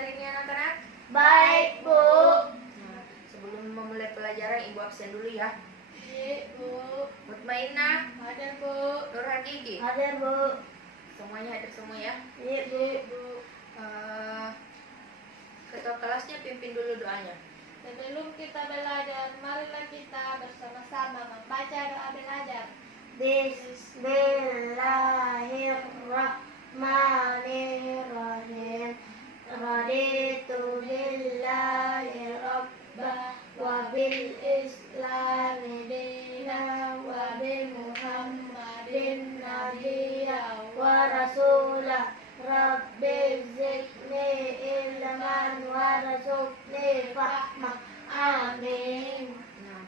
hari ini anak-anak? Baik, Bu. Nah, sebelum memulai pelajaran, Ibu absen dulu ya. Iya, Bu. Mutmainah, Ada, Bu. Nur Hakiki, Ada, Bu. semuanya hadir semua ya. Iya, Bu. Ketua kelasnya pimpin dulu doanya. Sebelum kita belajar, marilah kita bersama-sama membaca doa belajar. Bismillahirrahmanirrahim. Raditu billahi rabba wa bil islami dina wa bi muhammadin nabiyya wa rasulah. Rabbi zidni ilman warzuqni fahma. Amin. Nah,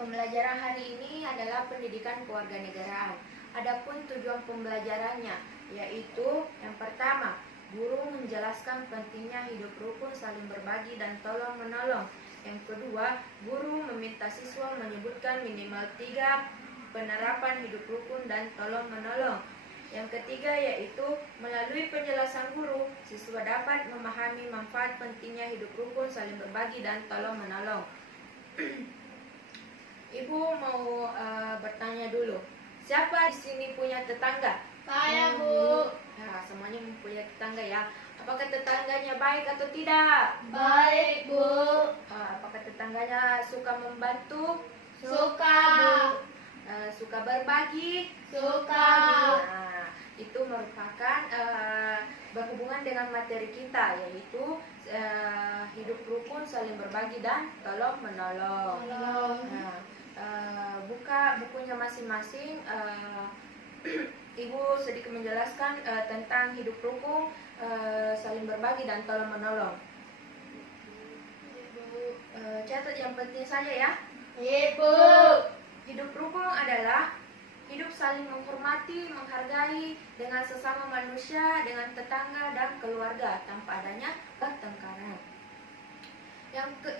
pembelajaran hari ini adalah pendidikan kewarganegaraan. Adapun tujuan pembelajarannya yaitu yang pertama, guru menjelaskan pentingnya hidup rukun, saling berbagi dan tolong menolong. Yang kedua, guru meminta siswa menyebutkan minimal 3 penerapan hidup rukun dan tolong menolong. Yang ketiga yaitu melalui penjelasan guru, siswa dapat memahami manfaat pentingnya hidup rukun, saling berbagi dan tolong menolong. Ibu mau bertanya dulu, siapa di sini punya tetangga? Saya, Bu. Nah, semuanya mempunyai tetangga ya. Apakah tetangganya baik atau tidak? Baik, Bu. Apakah tetangganya suka membantu? Suka, Bu. Suka berbagi? Suka. Nah, itu merupakan berhubungan dengan materi kita, yaitu hidup rukun, saling berbagi dan tolong menolong. Nah, buka bukunya masing-masing. Ibu sedikit menjelaskan tentang hidup rukun, saling berbagi dan tolong menolong. Catat yang penting saja ya. Ibu. Hidup rukun adalah hidup saling menghormati, menghargai dengan sesama manusia, dengan tetangga dan keluarga tanpa adanya pertengkaran. Yang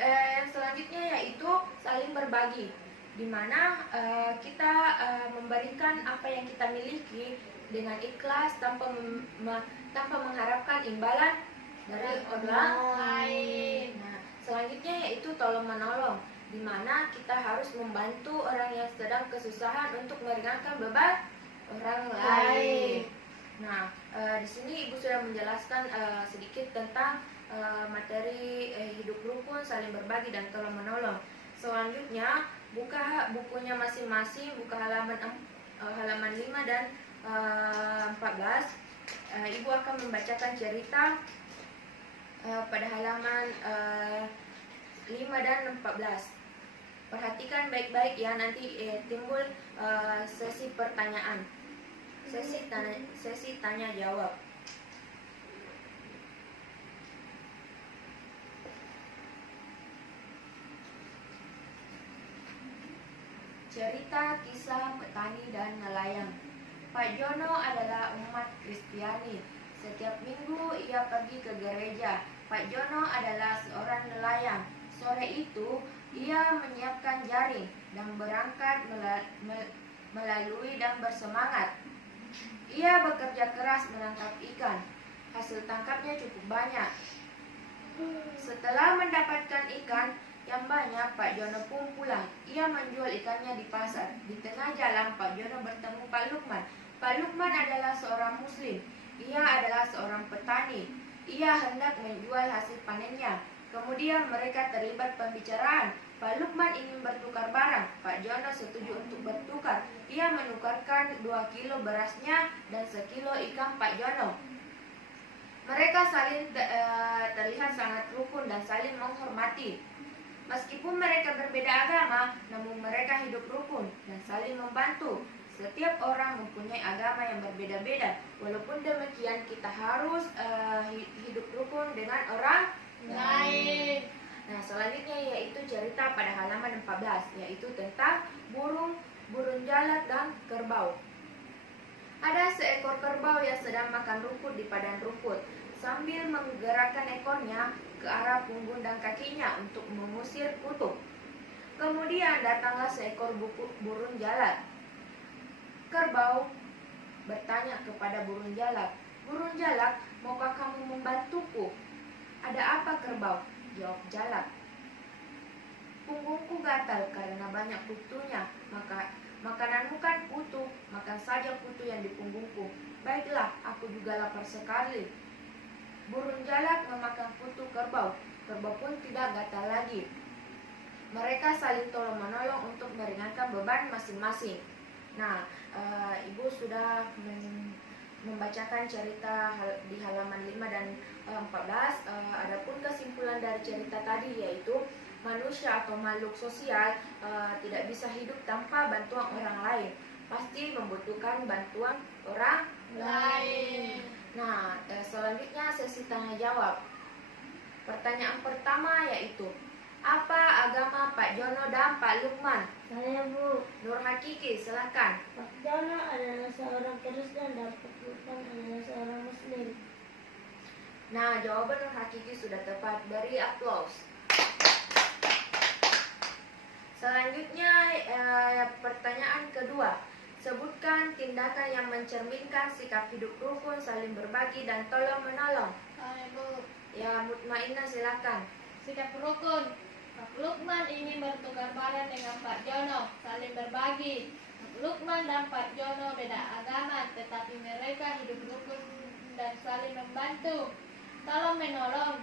selanjutnya yaitu saling berbagi, di mana kita memberikan apa yang kita miliki dengan ikhlas tanpa mengharapkan imbalan dari orang lain. Nah, selanjutnya yaitu tolong menolong, di mana kita harus membantu orang yang sedang kesusahan untuk meringankan beban orang lain. Nah, di sini Ibu sudah menjelaskan sedikit tentang materi hidup rukun, saling berbagi dan tolong menolong. Selanjutnya, buka bukunya masing-masing, buka halaman 5 dan 14. Ibu akan membacakan cerita pada halaman 5 dan 14. Perhatikan baik-baik ya, nanti timbul sesi pertanyaan, sesi tanya jawab. Cerita kisah petani dan nelayan. Pak Jono adalah umat Kristiani. Setiap minggu ia pergi ke gereja. Pak Jono adalah seorang nelayan. Sore itu ia menyiapkan jaring dan berangkat melalui dan bersemangat. Ia bekerja keras menangkap ikan. Hasil tangkapnya cukup banyak. Setelah mendapatkan ikan yang banyak, Pak Jono pun pulang. Ia menjual ikannya di pasar. Di tengah jalan, Pak Jono bertemu Pak Lukman. Pak Lukman adalah seorang muslim. Ia adalah seorang petani. Ia hendak menjual hasil panennya. Kemudian mereka terlibat pembicaraan. Pak Lukman ingin bertukar barang. Pak Jono setuju untuk bertukar. Ia menukarkan 2 kilo berasnya dan 1 kilo ikan Pak Jono. Mereka saling terlihat sangat rukun dan saling menghormati. Meskipun mereka berbeda agama, namun mereka hidup rukun dan saling membantu. Setiap orang mempunyai agama yang berbeda-beda. Walaupun demikian, kita harus hidup rukun dengan orang lain. Nah, selanjutnya yaitu cerita pada halaman 14, yaitu tentang burung jalak dan kerbau. Ada seekor kerbau yang sedang makan rumput di padang rumput, sambil menggerakkan ekornya ke arah punggung dan kakinya untuk mengusir kutu. Kemudian datanglah seekor burung jalak. Kerbau bertanya kepada burung jalak, Burung jalak, maukah kamu membantuku? Ada apa kerbau? Jawab jalak. Punggungku gatal karena banyak kutunya, makananmu kan kutu, makan saja kutu yang di punggungku. Baiklah, aku juga lapar sekali. Burung jalak memakan kutu kerbau, kerbau pun tidak gatal lagi. Mereka saling tolong-menolong untuk meringankan beban masing-masing. Nah, Ibu sudah membacakan cerita di halaman 5 dan 14. Adapun kesimpulan dari cerita tadi yaitu manusia atau makhluk sosial tidak bisa hidup tanpa bantuan orang lain. Pasti membutuhkan bantuan orang Lain. Nah, selanjutnya sesi tanya jawab. Pertanyaan pertama yaitu, apa agama Pak Jono dan Pak Lukman? Saya Bu, Nur Hakiki, silakan. Pak Jono adalah seorang Kristen dan Pak Lukman adalah seorang Muslim. Nah, jawaban Nur Hakiki sudah tepat. Beri aplaus. Selanjutnya, pertanyaan kedua. Sebutkan tindakan yang mencerminkan sikap hidup rukun, saling berbagi, dan tolong-menolong. Saya Bu, Ya, Mutmainah, silakan. sikap rukun. Pak Lukman ingin bertukar barang dengan Pak Jono, saling berbagi. Pak Lukman dan Pak Jono beda agama, tetapi mereka hidup rukun dan saling membantu. Tolong menolong.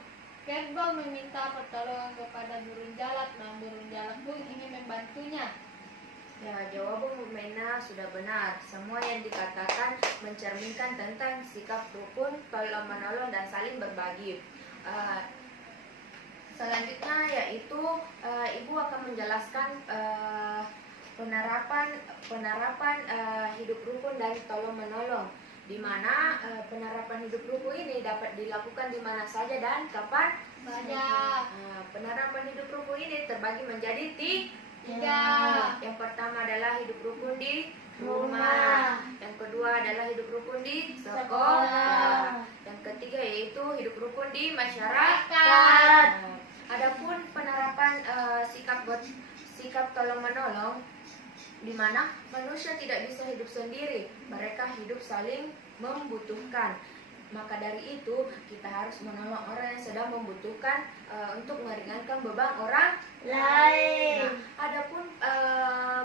Kerbau meminta pertolongan kepada burung jalak dan burung jalak pun ingin membantunya. Ya, jawaban Mutmainah sudah benar. Semua yang dikatakan mencerminkan tentang sikap rukun, tolong-menolong, dan saling berbagi. Selanjutnya yaitu Ibu akan menjelaskan penerapan hidup rukun dan tolong menolong, di mana penerapan hidup rukun ini dapat dilakukan di mana saja dan kapan Saja. Penerapan hidup rukun ini terbagi menjadi Tiga. Yang pertama adalah hidup rukun di Rumah. yang kedua adalah hidup rukun di Sekolah. sekolah. Yang ketiga yaitu hidup rukun di masyarakat. Masyarakat. Adapun penerapan sikap tolong menolong, di mana manusia tidak bisa hidup sendiri, mereka hidup saling membutuhkan. Maka dari itu kita harus menolong orang yang sedang membutuhkan untuk meringankan beban orang Lain. Nah, adapun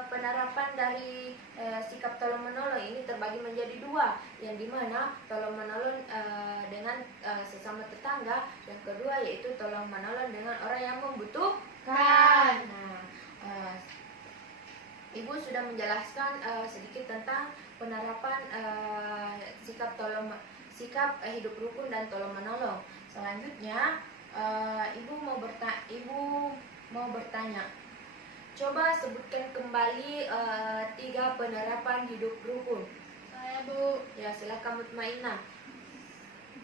penerapan dari sikap tolong menolong ini terbagi menjadi dua, yang dimana tolong menolong dengan sesama tetangga, yang kedua yaitu tolong menolong dengan orang yang membutuhkan. Nah, Ibu sudah menjelaskan sedikit tentang penerapan sikap hidup rukun dan tolong menolong. Selanjutnya Ibu mau bertanya. Coba sebutkan kembali 3 penerapan hidup rukun. Saya Bu, Ya, silakan Mutmainah.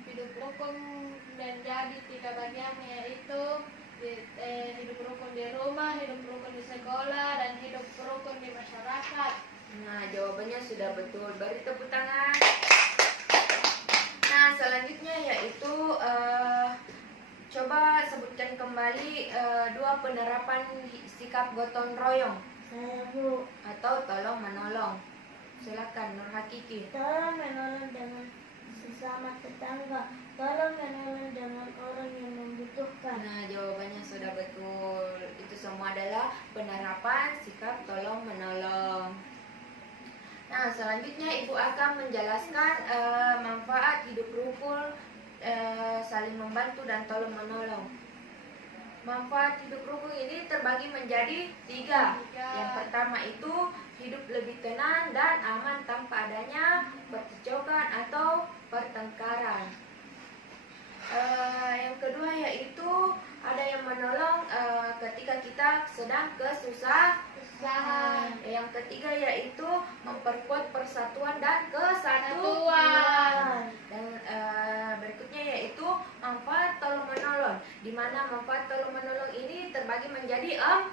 hidup rukun menjadi 3 bagian, yaitu hidup rukun di rumah, hidup rukun di sekolah, dan hidup rukun di masyarakat. Nah, jawabannya sudah betul. Beri tepuk tangan. Nah, selanjutnya yaitu coba sebutkan kembali 2 penerapan sikap gotong royong Saya Bu, atau tolong menolong. Silakan Nur Hakiki. tolong menolong dengan sesama tetangga, tolong menolong dengan orang yang membutuhkan. Nah, jawabannya sudah betul. Itu semua adalah penerapan sikap tolong menolong. Nah, selanjutnya Ibu akan menjelaskan manfaat hidup rukun, saling membantu dan tolong menolong. Manfaat hidup rukun ini terbagi menjadi 3. Yang pertama itu hidup lebih tenang dan aman tanpa adanya percekcokan atau pertengkaran. Yang kedua yaitu ada yang menolong ketika kita sedang kesusahan. Yang ketiga yaitu memperkuat persatuan dan kesatuan. Dan berikutnya yaitu manfaat tolong menolong, di mana manfaat tolong menolong ini terbagi menjadi 4.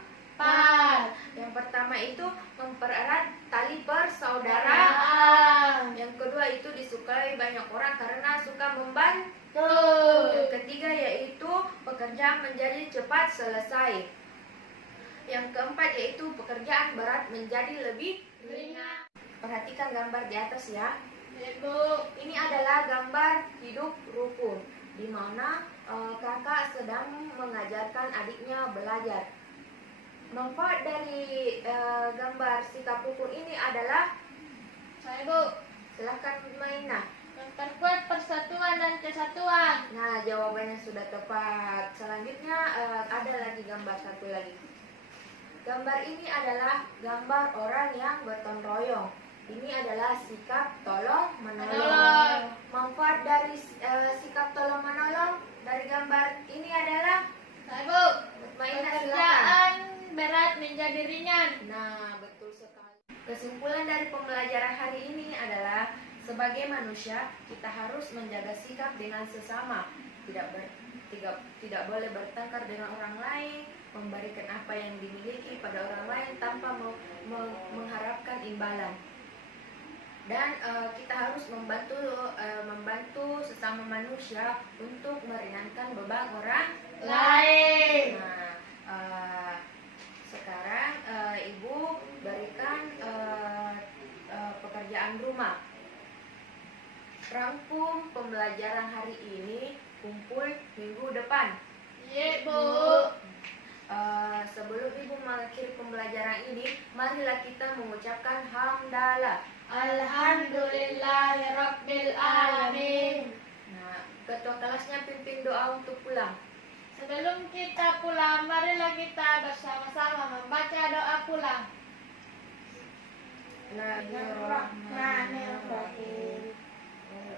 Yang pertama itu mempererat tali persaudaraan. Yang kedua itu disukai banyak orang karena suka membantu. Yang ketiga yaitu pekerjaan menjadi cepat selesai. Yang keempat yaitu pekerjaan berat menjadi lebih ringan. Perhatikan gambar di atas ya. Ibu, Ini adalah gambar hidup rukun, di mana kakak sedang mengajarkan adiknya belajar. Manfaat dari gambar sikap rukun ini adalah, Saya Bu, silakan Maina. memperkuat persatuan dan kesatuan. Nah, jawabannya sudah tepat. Selanjutnya ada lagi gambar satu lagi. Gambar ini adalah gambar orang yang gotong royong. Ini adalah sikap tolong menolong. Menolong. Manfaat dari sikap tolong menolong dari gambar ini adalah, Saya Bu, Mutmainah silakan. pekerjaan berat menjadi ringan. Nah, betul sekali. Kesimpulan dari pembelajaran hari ini adalah, sebagai manusia kita harus menjaga sikap dengan sesama, tidak boleh bertengkar dengan orang lain, memberikan apa yang dimiliki pada orang lain tanpa mengharapkan imbalan. Dan kita harus membantu sesama manusia untuk meringankan beban orang Lain. Nah, sekarang Ibu berikan pekerjaan rumah. Rangkum pembelajaran hari ini, kumpul minggu depan. Iya Bu. Sebelum Ibu mengakhiri pembelajaran ini, marilah kita mengucapkan hamdalah. Alhamdulillahirabbil alamin. Nah, ketua kelasnya pimpin doa untuk pulang. Sebelum kita pulang, marilah kita bersama-sama membaca doa pulang. Bismillahirrahmanirrahim.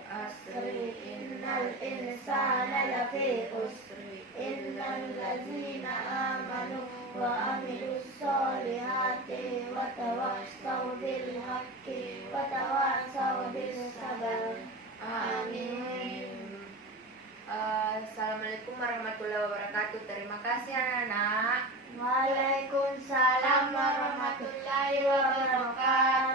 Asri innal insana lafi usri illal ladzina amanu wa amilus solihati wa tawassaw bil haqqi wa tawassaw bis sabr. Amin. Assalamualaikum warahmatullahi wabarakatuh. Terima kasih anak-anak. Waalaikumsalam warahmatullahi wabarakatuh.